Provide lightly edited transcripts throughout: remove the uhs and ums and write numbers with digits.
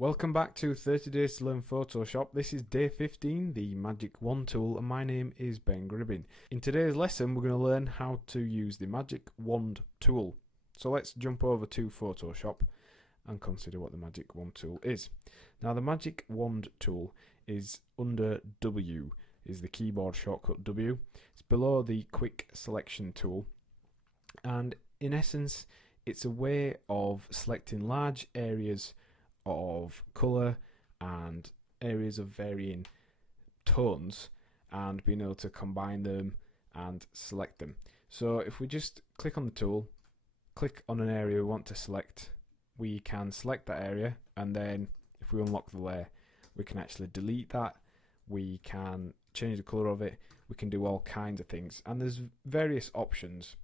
Welcome back to 30 Days to Learn Photoshop. This is day 15, the Magic Wand tool, and my name is Ben Gribbin. In today's lesson, we're going to learn how to use the Magic Wand tool. So let's jump over to Photoshop and consider what the Magic Wand tool is. Now, the Magic Wand tool is under W, is the keyboard shortcut W. It's below the Quick Selection tool, and in essence, it's a way of selecting large areas of colour and areas of varying tones and being able to combine them and select them. So if we just click on the tool, click on an area we want to select, we can select that area, and then if we unlock the layer we can actually delete that, we can change the colour of it, we can do all kinds of things, and there's various options.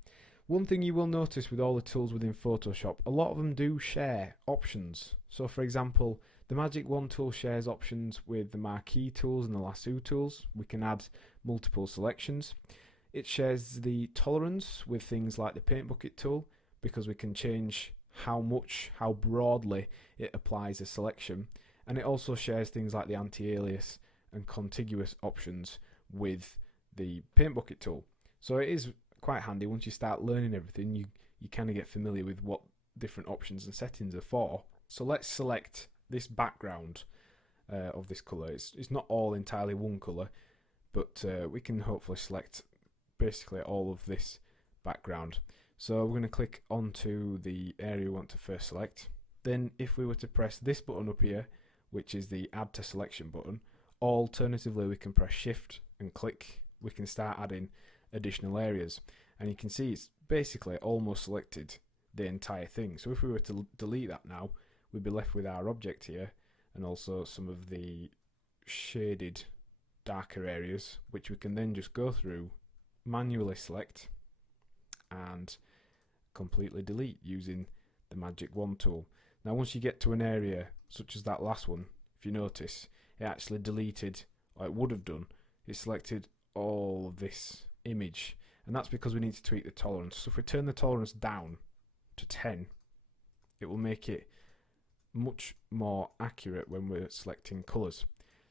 One thing you will notice with all the tools within Photoshop, a lot of them do share options. So for example, the Magic Wand tool shares options with the marquee tools and the lasso tools. We can add multiple selections. It shares the tolerance with things like the paint bucket tool, because we can change how broadly it applies a selection. And it also shares things like the anti-alias and contiguous options with the paint bucket tool. So it is quite handy. Once you start learning everything, you kind of get familiar with what different options and settings are for. So let's select this background of this colour. It's not all entirely one colour, but we can hopefully select basically all of this background. So we're going to click onto the area we want to first select. Then if we were to press this button up here, which is the Add to Selection button, alternatively we can press Shift and click. We can start adding additional areas, and you can see it's basically almost selected the entire thing. So if we were to delete that now, we'd be left with our object here and also some of the shaded darker areas, which we can then just go through, manually select and completely delete using the Magic Wand tool. Now once you get to an area such as that last one, if you notice, it actually deleted, or it would have done, it selected all of this image, and that's because we need to tweak the tolerance. So if we turn the tolerance down to 10, it will make it much more accurate when we're selecting colours.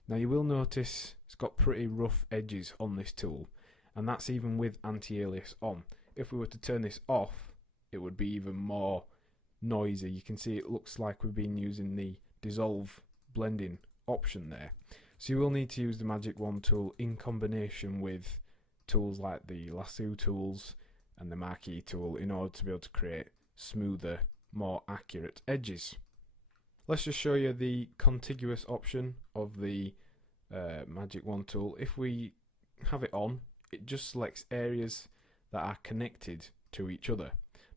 Now you will notice it's got pretty rough edges on this tool, and that's even with anti-alias on. If we were to turn this off, it would be even more noisy. You can see it looks like we've been using the dissolve blending option there. So you will need to use the Magic Wand tool in combination with tools like the lasso tools and the marquee tool in order to be able to create smoother, more accurate edges. Let's just show you the contiguous option of the Magic Wand tool. If we have it on, it just selects areas that are connected to each other.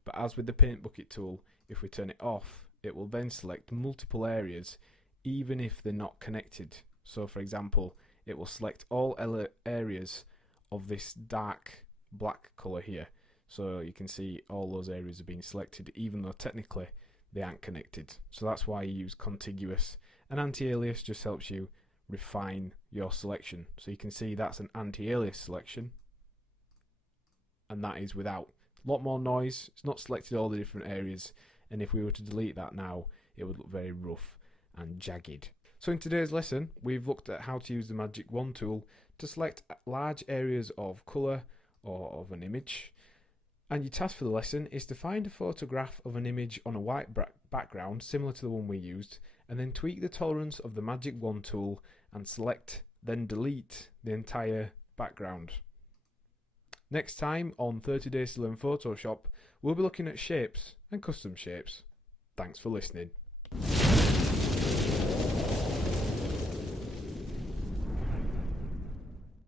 But as with the paint bucket tool, if we turn it off, it will then select multiple areas even if they're not connected. So for example, it will select all areas of this dark black colour here. So you can see all those areas are being selected even though technically they aren't connected. So that's why you use contiguous. And anti-alias just helps you refine your selection. So you can see that's an anti-alias selection, and that is without. A lot more noise, it's not selected all the different areas, and if we were to delete that now, it would look very rough and jagged. So in today's lesson, we've looked at how to use the Magic Wand tool to select large areas of colour or of an image. And your task for the lesson is to find a photograph of an image on a white background similar to the one we used, and then tweak the tolerance of the Magic Wand tool and select, then delete the entire background. Next time on 30 Days to Learn Photoshop, we'll be looking at shapes and custom shapes. Thanks for listening.